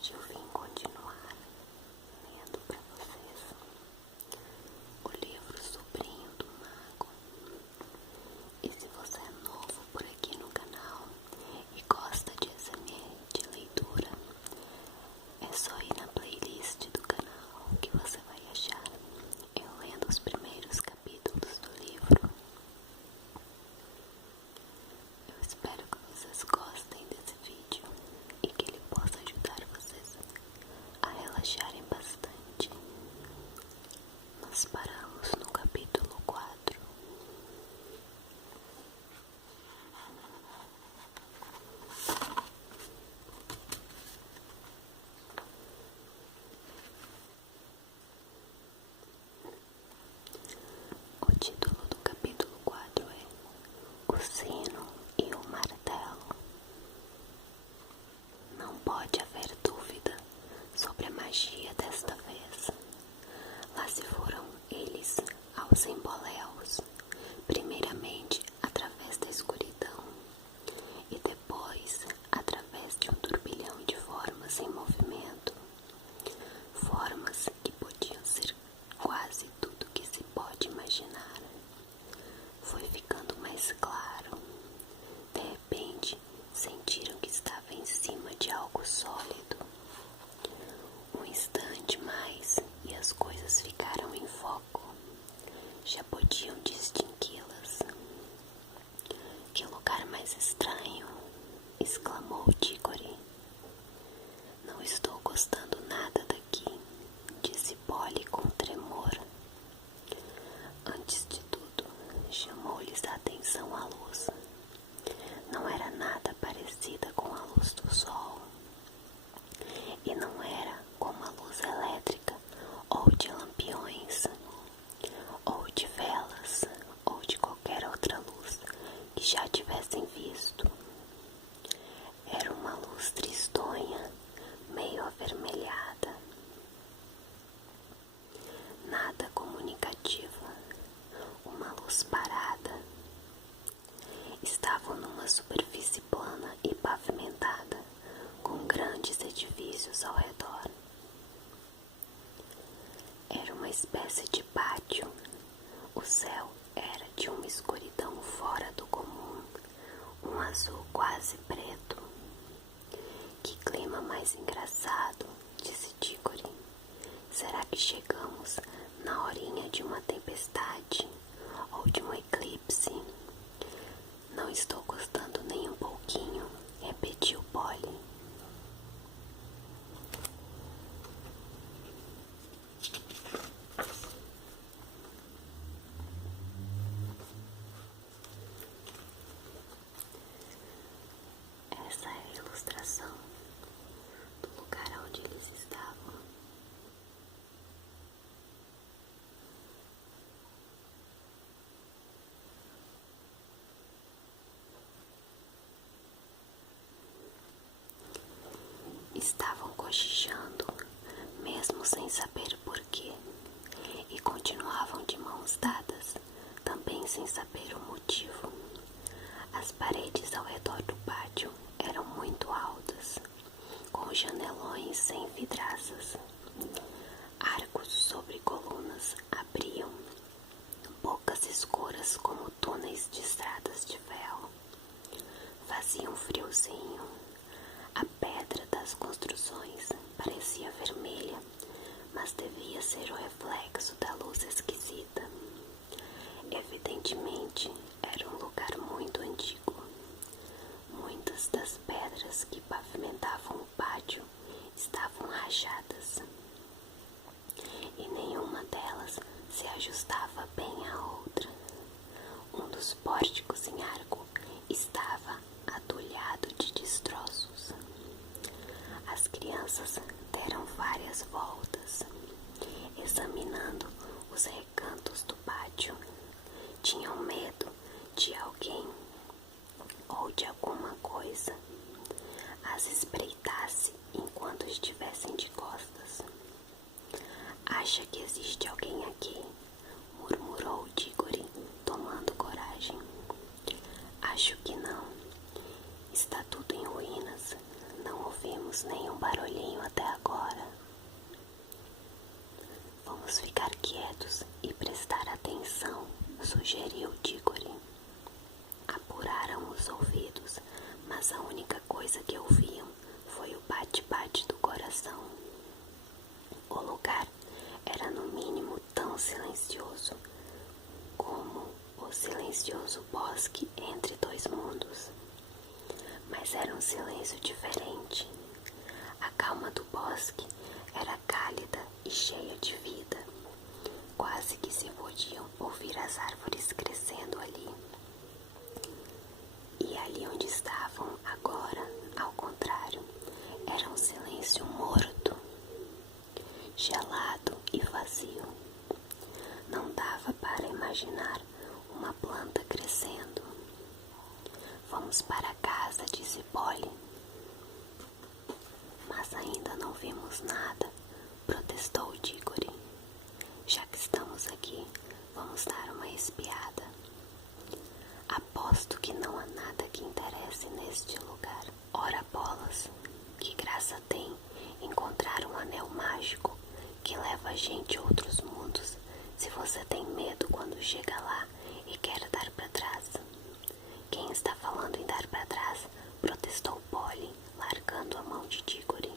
hoje eu vim continuar lendo para vocês o livro Sobrinho do Mago. E se você é novo por aqui no canal e gosta de ASMR de leitura, é só ir na playlist do canal que você vai achar eu lendo os primeiros capítulos do livro. Eu espero que vocês gostem desse vídeo e que ele possa ajudar vocês a relaxarem bastante. Nós paramos no capítulo 4. O título do capítulo 4 é O Sino e o Martelo. Não pode haver dúvida sobre a magia desta vez. Lá se foram eles aos emboléus, primeiramente através da escuridão e depois através de um turbilhão de formas em movimento, formas que podiam ser quase tudo que se pode imaginar. Foi ficando mais claro. De repente, sentiram que estava em cima de algo sólido. Um instante mais e as coisas ficaram em foco. Já podiam distingui-las. Que lugar mais estranho! Exclamou Diggory. Não estou gostando nada daqui, disse Polly com tremor. Antes de tudo, chamou-lhes a atenção a luz. Não era nada parecida com a luz do sol. E não era como a luz elétrica, ou de lampiões, ou de velas, ou de qualquer outra luz que já tivessem visto. Era uma luz tristonha, meio avermelhada. Nada comunicativa, uma luz parada. Estavam numa superfície plana e pavimentada, com grandes edifícios ao redor. Era uma espécie de pátio. O céu era de uma escuridão fora do comum, um azul quase preto. Que clima mais engraçado, disse Diggory. Será que chegamos na horinha de uma tempestade ou de um eclipse? Não estou gostando nem um pouquinho, repetiu Polly. Essa é a ilustração do lugar onde eles estavam. Estavam cochichando, mesmo sem saber porquê, e continuavam de mãos dadas, também sem saber o motivo. As paredes ao redor do pátio eram muito altas, com janelões sem vidraças. Arcos sobre colunas abriam, bocas escuras como túneis de estradas de ferro. Fazia um friozinho. A pedra das construções parecia vermelha, mas devia ser o reflexo da luz esquisita. Evidentemente, era um lugar muito antigo. Muitas das pedras que pavimentavam o pátio estavam rachadas, e nenhuma delas se ajustava bem à outra. Um dos pórticos em arco estava atulhado de destroços. As crianças deram várias voltas, examinando os recantos do pátio. Tinham medo de alguém ou de alguma coisa as espreitasse enquanto estivessem de costas. Acha que existe alguém aqui? Murmurou Diggory, tomando coragem. Acho que não. Está tudo em ruínas. Não ouvi ouvimos nenhum barulhinho até agora. Vamos ficar quietos e prestar atenção, sugeriu Diggory. Apuraram os ouvidos, mas a única coisa que ouviam foi o bate-bate do coração. O lugar era no mínimo tão silencioso como o silencioso bosque entre dois mundos. Mas era um silêncio diferente. A calma do bosque era cálida e cheia de vida. Quase que se podiam ouvir as árvores crescendo ali. E ali onde estavam agora, ao contrário, era um silêncio morto, gelado e vazio. Não dava para imaginar uma planta crescendo. Vamos para casa, disse Polly. Mas ainda não vimos nada, protestou Diggory. Já que estamos aqui, vamos dar uma espiada. Aposto que não há nada que interesse neste lugar. Ora bolas, que graça tem encontrar um anel mágico que leva a gente a outros mundos se você tem medo quando chega lá e quer dar para trás. Quem está falando em dar para trás? Protestou Polly, largando a mão de Diggory.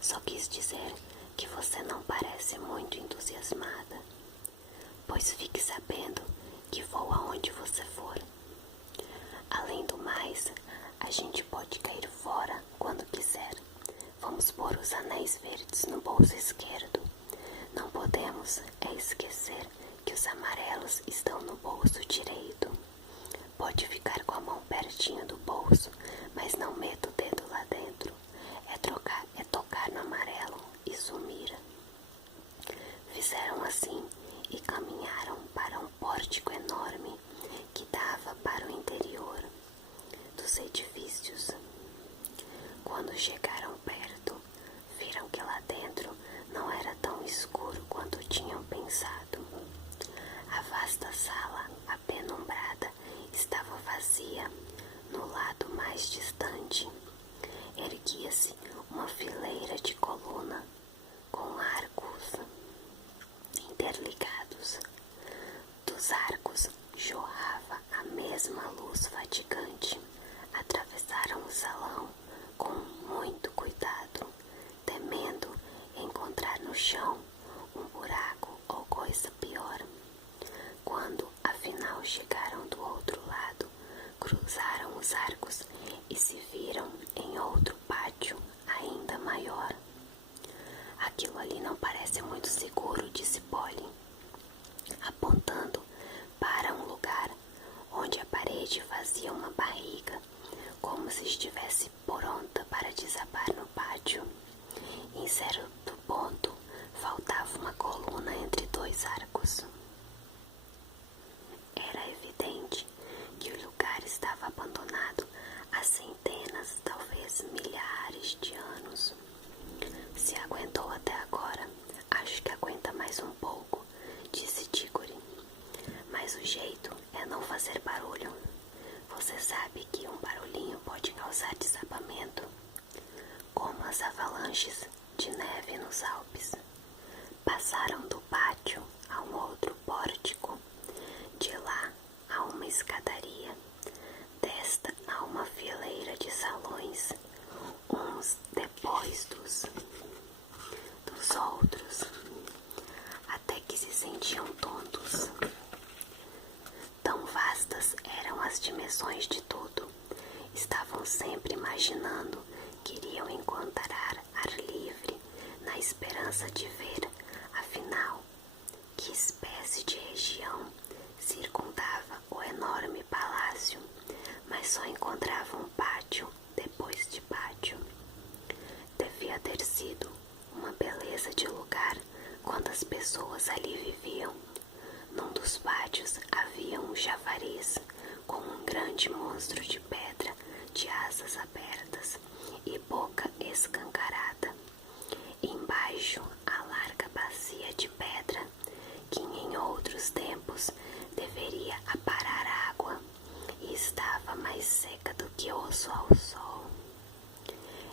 Só quis dizer que você não parece muito entusiasmada. Pois fique sabendo que vou aonde você for. Além do mais, a gente pode cair fora quando quiser. Vamos pôr os anéis verdes no bolso esquerdo. Não podemos esquecer que os amarelos estão no bolso direito. Pode ficar com a mão pertinho do bolso, mas não meta o dedo lá dentro. É tocar no amarelo e sumir. Fizeram assim e caminharam para um pórtico enorme que dava para o interior dos edifícios. Quando chegaram perto, viram que lá dentro não era tão escuro quanto tinham pensado. A vasta sala, apenumbrada, estava vazia. No lado mais distante, erguia-se uma fileira de coluna com arcos interligados. Dos arcos jorrava a mesma luz fatigante. Atravessaram o salão com muito cuidado, temendo encontrar no chão um buraco ou coisa pior. Quando afinal chegaram do outro lado, cruzaram os arcos e se viram em outro pátio ainda maior. Aquilo ali não parece muito seguro, disse Polly, apontando para um lugar onde a parede fazia uma barriga, como se estivesse pronta para desabar no pátio. Em certo ponto, faltava uma coluna entre dois arcos. Era evidente que o lugar estava abandonado há centenas, talvez milhares de anos. Se aguentou até agora, acho que aguenta mais um pouco, disse Diggory. Mas o jeito é não fazer barulho. Você sabe que um barulhinho pode causar desabamento, como as avalanches de neve nos Alpes. Passaram do pátio a um outro pórtico, de lá a uma escadaria, desta a uma fileira de salões, uns depois dos outros, até que se sentiam tontos. Tão vastas eram as dimensões de tudo. Estavam sempre imaginando que iriam encontrar ar livre, na esperança de ver, afinal, que espécie de região circundava o enorme palácio, mas só encontravam pátio depois de pátio. Devia ter sido uma beleza de lugar quando as pessoas ali viviam. Num dos pátios havia um chafariz com um grande monstro de pedra de asas abertas e boca escancarada. Embaixo, a larga bacia de pedra que em outros tempos deveria aparar água e estava mais seca do que osso ao sol.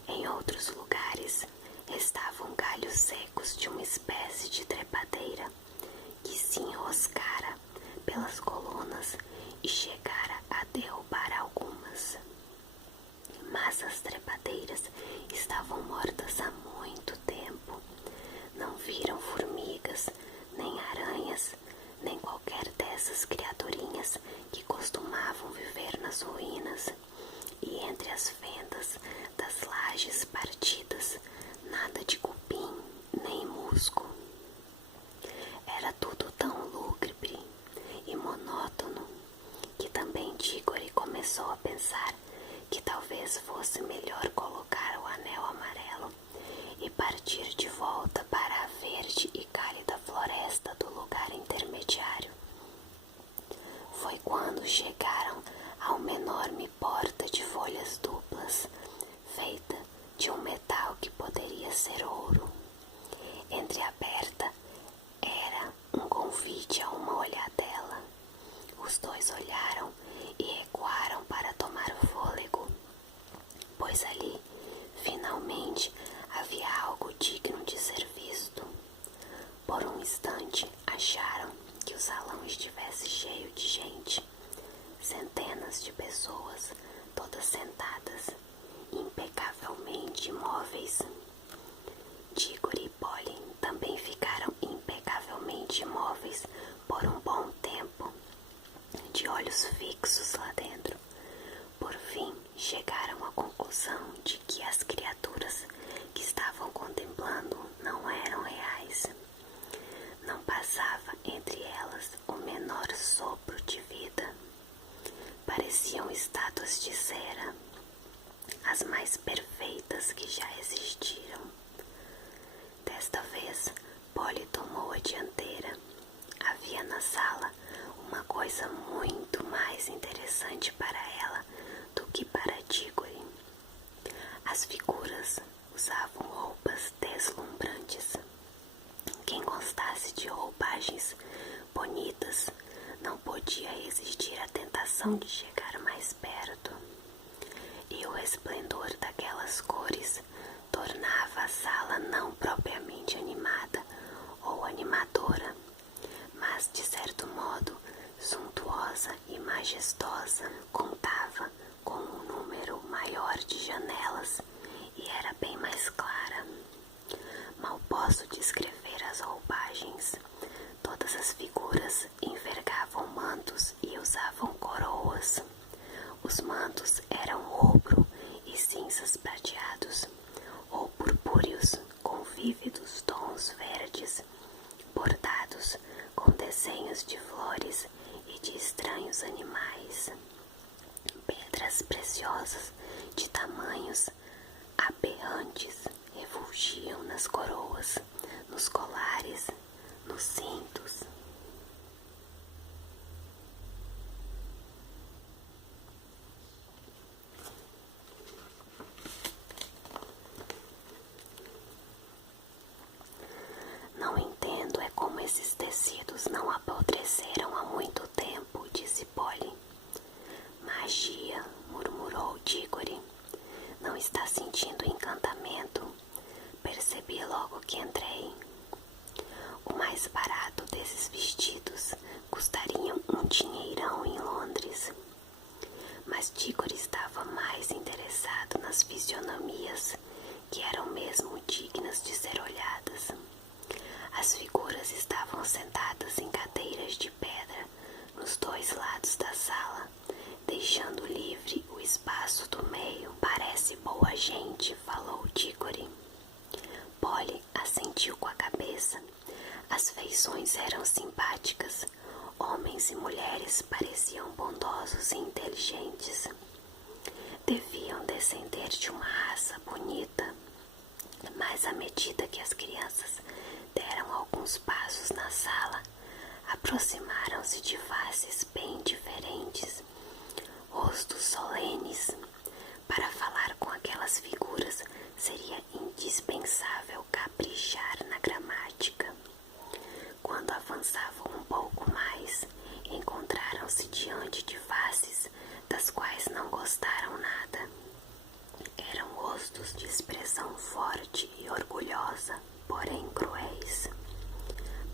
Em outro outros lugares estavam galhos secos de uma espécie de trepadeira que se enroscara pelas colunas e chegara a derrubar algumas. Mas as trepadeiras estavam mortas há muito tempo. Não viram formigas, nem aranhas, nem qualquer dessas criaturinhas que costumavam viver nas ruínas. E entre as fendas das lajes partidas, nada de cupim nem musgo. Era tudo tão lúgubre e monótono que também Dígore começou a pensar que talvez fosse melhor colocar o anel amarelo e partir de volta para a verde e cálida floresta do lugar intermediário. Foi quando chegaram a uma enorme porta de folhas duplas, feita de um metal que poderia ser ouro. Entreaberta era um convite a uma olhadela. Os dois olharam e recuaram para tomar fôlego, pois ali, finalmente, havia algo digno de ser visto. Por um instante, acharam que o salão estivesse cheio de gente. Centenas de pessoas, todas sentadas, impecavelmente imóveis. Dígore e Polly também ficaram impecavelmente imóveis por um bom tempo, de olhos fixos lá dentro. Por fim, chegaram à conclusão de que as criaturas que estavam contemplando não eram reais. Não passava entre elas o menor sopro de vida. Pareciam estátuas de cera, as mais perfeitas que já existiram. Desta vez, Polly tomou a dianteira. Havia na sala uma coisa muito mais interessante para ela do que para Dígore. As figuras usavam roupas deslumbrantes. Quem gostasse de roupagens bonitas não podia resistir à tentação de chegar mais perto. E o esplendor daquelas cores tornava a sala não propriamente animada ou animadora, mas de certo modo suntuosa e majestosa. Contava com um número maior de janelas e era bem mais clara. Mal posso descrever as roupagens. Todas as figuras envergavam mantos e usavam coroas. Os mantos eram rubro e cinzas prateados, ou purpúreos com vívidos tons verdes, bordados com desenhos de flores e de estranhos animais. Pedras preciosas de tamanhos aberrantes refulgiam nas coroas, nos colares, nos cintos. Não entendo é como esses tecidos não apodreceram há muito tempo, disse Polly. Magia, murmurou Dígore. Não está sentindo encantamento? Percebi logo que entrei. O mais barato desses vestidos custariam um dinheirão em Londres. Mas Dígore estava mais interessado nas fisionomias, que eram mesmo dignas de ser olhadas. As figuras estavam sentadas em cadeiras de pedra nos dois lados da sala, deixando livre o espaço do meio. Parece boa gente, falou Dígore. Polly assentiu com a cabeça. As feições eram simpáticas. Homens e mulheres pareciam bondosos e inteligentes. Deviam descender de uma raça bonita. Mas à medida que as crianças deram alguns passos na sala, aproximaram-se de faces bem diferentes, rostos solenes. Para falar com aquelas figuras seria indispensável caprichar na gramática. Quando avançavam um pouco mais, encontraram-se diante de faces das quais não gostaram nada. Eram rostos de expressão inocente e orgulhosa, porém cruéis.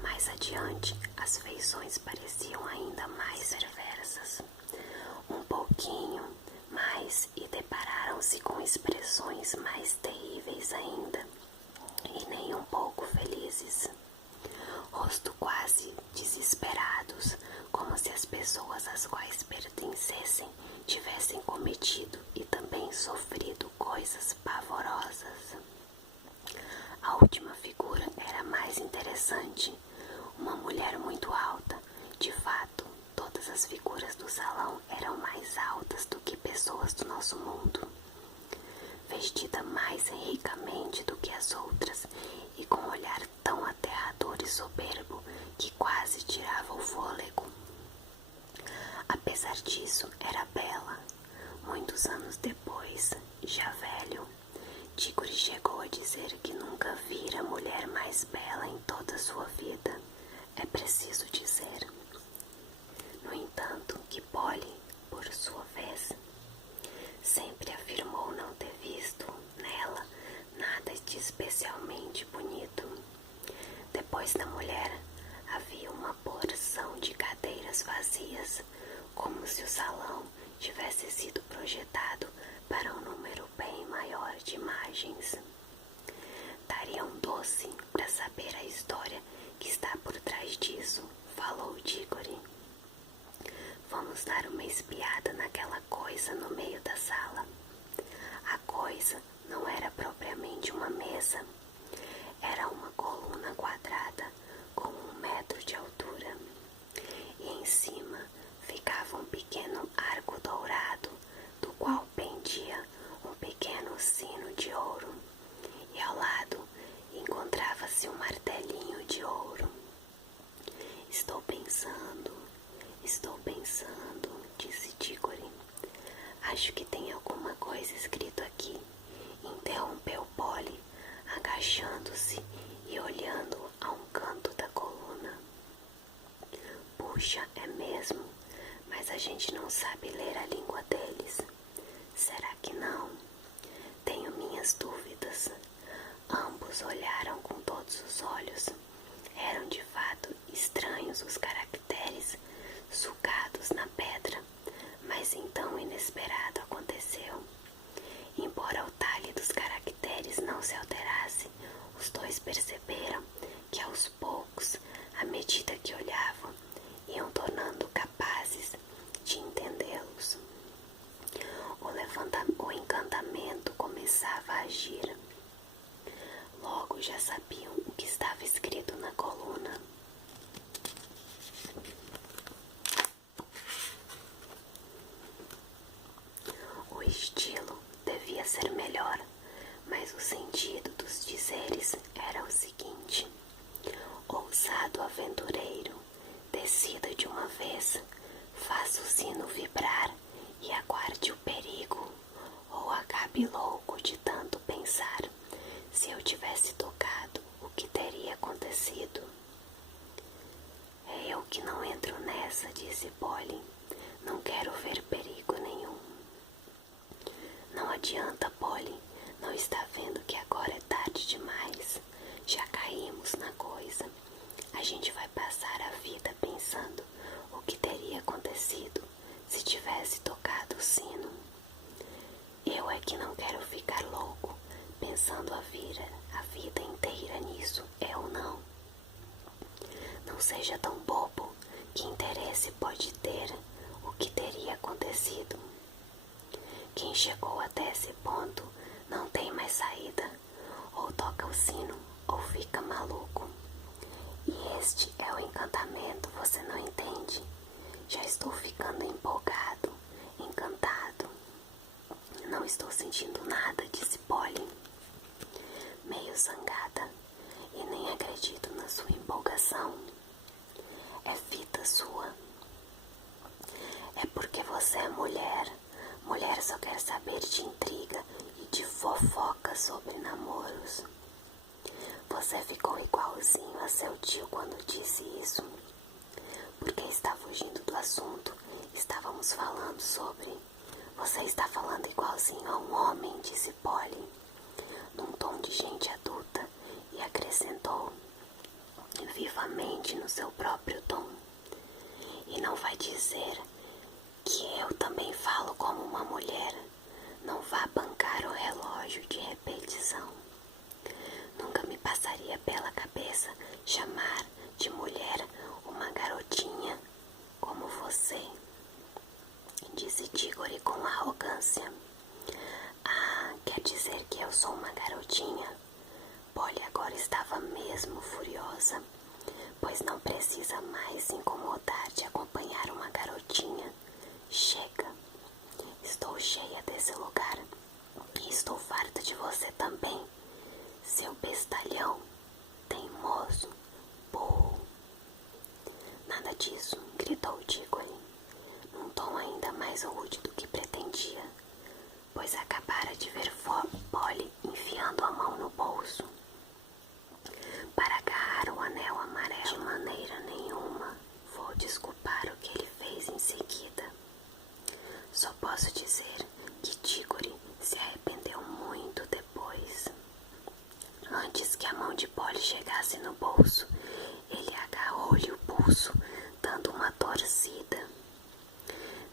Mais adiante, as feições pareciam ainda mais perversas. Um pouquinho mais e depararam-se com expressões mais terríveis ainda, e nem um pouco felizes. Rosto quase desesperados, como se as pessoas às quais pertencessem tivessem cometido e também sofrido coisas pavorosas. A última figura era mais interessante, uma mulher muito alta. De fato, todas as figuras do salão eram mais altas do que pessoas do nosso mundo. Vestida mais ricamente do que as outras e com um olhar tão aterrador e soberbo que quase tirava o fôlego. Apesar disso, era bela. Muitos anos depois, já velho, Tigre chegou a dizer que nunca vira mulher mais bela em toda a sua vida. É preciso dizer, no entanto, que Polly, por sua vez, sempre afirmou não ter visto nela nada de especialmente bonito. Depois da mulher, havia uma porção de cadeiras vazias, como se o salão tivesse sido projetado para um número bem maior de imagens. Daria um doce para saber a história que está por trás disso, falou Diggory. Vamos dar uma espiada naquela coisa no meio da sala. A coisa não era propriamente uma mesa. Era uma coluna quadrada com 1 metro de altura. E em cima ficava um pequeno arco dourado, do qual pendia um pequeno sino de ouro. E ao lado encontrava-se um martelinho de ouro. Estou pensando, disse Diggory. Acho que tem alguma coisa escrito aqui, interrompeu Polly, agachando-se e olhando a um canto da coluna. Puxa, é mesmo, mas a gente não sabe ler a língua deles. Será que não? Tenho minhas dúvidas. Ambos olharam com todos os olhos. Eram de fato estranhos os caracteres sugados na pedra, mas então o inesperado aconteceu. Embora o talhe dos caracteres não se alterasse, os dois perceberam que aos poucos, à medida que olhavam, iam tornando capazes de entendê-los. O encantamento começava a agir. Logo já sabiam o que estava escrito na coluna. O estilo devia ser melhor, mas o sentido dos dizeres era o seguinte: ousado aventureiro, decida de uma vez, faça o sino vibrar e aguarde o perigo, ou acabe louco de tanto pensar. Se eu tivesse tocado, o que teria acontecido? É eu que não entro nessa, disse Polly. Não quero ver perigo nenhum. Não adianta, Polly. Não está vendo que agora é tarde demais? Já caímos na coisa. A gente vai passar a vida pensando o que teria acontecido se tivesse tocado o sino. Eu é que não quero ficar louco, pensando a vida inteira nisso, é ou não? Não seja tão bobo, que interesse pode ter o que teria acontecido? Quem chegou até esse ponto não tem mais saída, ou toca o sino ou fica maluco. E este é o encantamento, você não entende? Já estou ficando empolgado, encantado. Não estou sentindo nada, disse Polly, meio zangada, e nem acredito na sua empolgação. É fita sua. É porque você é mulher. Mulher só quer saber de intriga e de fofoca sobre namoros. Você ficou igualzinho a seu tio quando disse isso. Porque está fugindo do assunto. Estávamos falando sobre... Você está falando igualzinho a um homem, disse Polly, num tom de gente novamente no seu próprio tom. E não vai dizer que eu também falo como uma mulher. Não vá bancar o relógio de repetição. Nunca me passaria pela cabeça chamar de mulher uma garotinha como você, disse Tigore com arrogância. Ah, quer dizer que eu sou uma garotinha? Polly agora estava mesmo furiosa, pois não precisa mais se incomodar de acompanhar uma garotinha. Chega! Estou cheia desse lugar e estou farta de você também, seu bestalhão, teimoso, burro. Nada disso, gritou Tigore, num tom ainda mais rude do que pretendia, pois acabara de ver Polly enfiando a mão no bolso para agarrar o anel amarelo. De maneira nenhuma vou desculpar o que ele fez em seguida. Só posso dizer que Tigore se arrependeu muito depois. Antes que a mão de Polly chegasse no bolso, ele agarrou-lhe o pulso, dando uma torcida.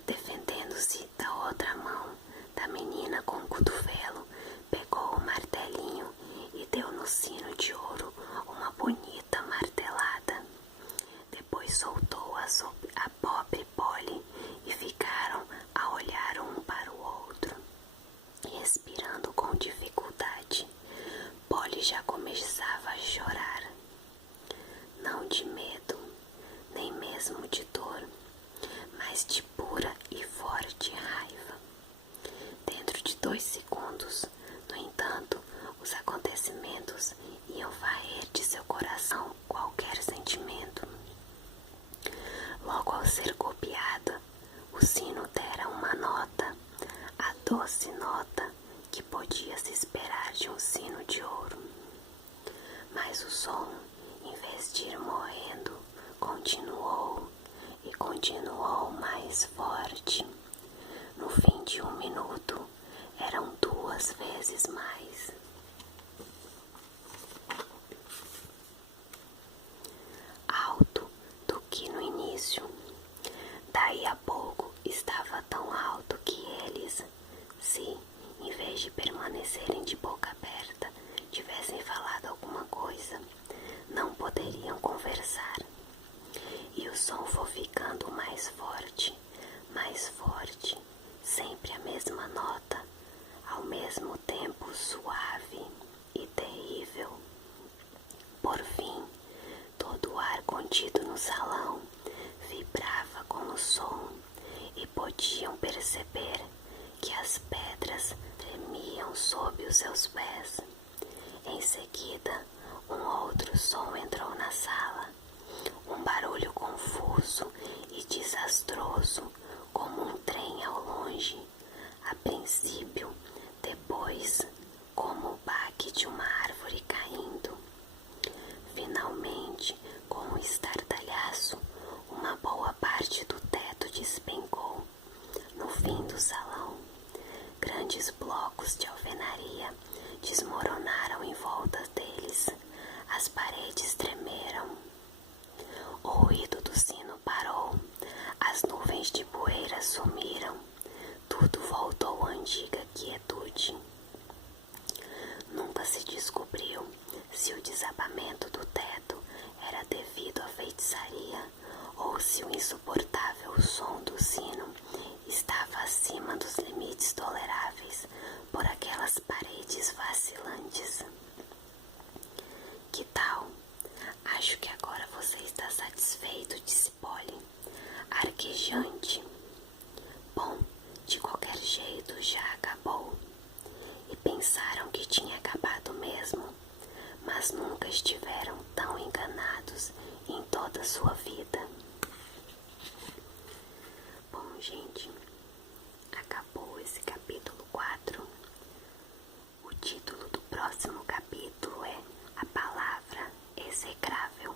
Defendendo-se da outra mão da menina com o cotovelo, pegou o martelinho e deu no sino de ouro uma bonita martelada. Depois soltou a pobre Polly e ficaram a olhar um para o outro, respirando com dificuldade. Polly já começava a chorar, não de medo, nem mesmo de dor, mas de pura e forte raiva. Dentro de 2 segundos, no entanto, os acontecimentos iam varrer de seu coração qualquer sentimento. Logo ao ser golpeada, o sino dera uma nota, a doce nota que podia se esperar de um sino de ouro. Mas o som, em vez de ir morrendo, continuou e continuou mais forte. No fim de 1 minuto, eram 2 vezes mais. Alto do que no início. Daí a pouco estava tão alto que eles, se, em vez de permanecerem de boca aberta, tivessem falado alguma coisa, não poderiam conversar. E o som foi ficando mais forte, sempre a mesma nota, ao mesmo tempo suave e terrível. Por fim, todo o ar contido no salão vibrava com o som e podiam perceber que as pedras tremiam sob os seus pés. Em seguida, um outro som entrou na sala, um barulho confuso e desastroso, como um trem ao longe, a princípio, depois, como o baque de uma árvore caindo. Finalmente, com um estardalhaço, uma boa parte do teto despencou. No fim do salão, grandes blocos de alvenaria desmoronaram em volta deles. As paredes tremeram. O ruído do sino parou. As nuvens de poeira sumiram. Tudo voltou à antiga quietude. Nunca se descobriu se o desabamento do teto era devido à feitiçaria ou se o insuportável som do sino estava acima dos limites toleráveis por aquelas paredes vacilantes. Que tal? Acho que agora você está satisfeito, disse Polly, arquejante. Bom, de qualquer jeito já acabou. E pensaram que tinha acabado mesmo, mas nunca estiveram tão enganados em toda a sua vida. Bom, gente, acabou esse capítulo 4. O título do próximo capítulo é A Palavra Execrável.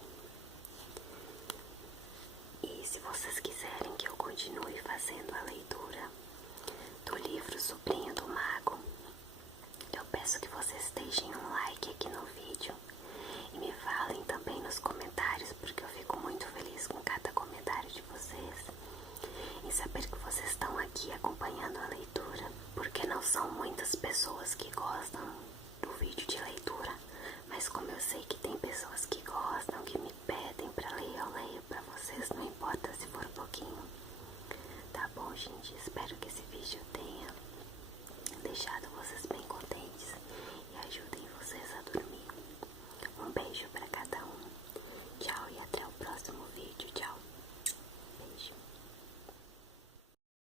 E se vocês quiserem que eu continue fazendo a leitura do livro Sobrinho do Mago, eu peço que vocês deixem um like aqui no vídeo e me falem também nos comentários, porque saber que vocês estão aqui acompanhando a leitura, porque não são muitas pessoas que gostam do vídeo de leitura, mas como eu sei que tem pessoas que gostam,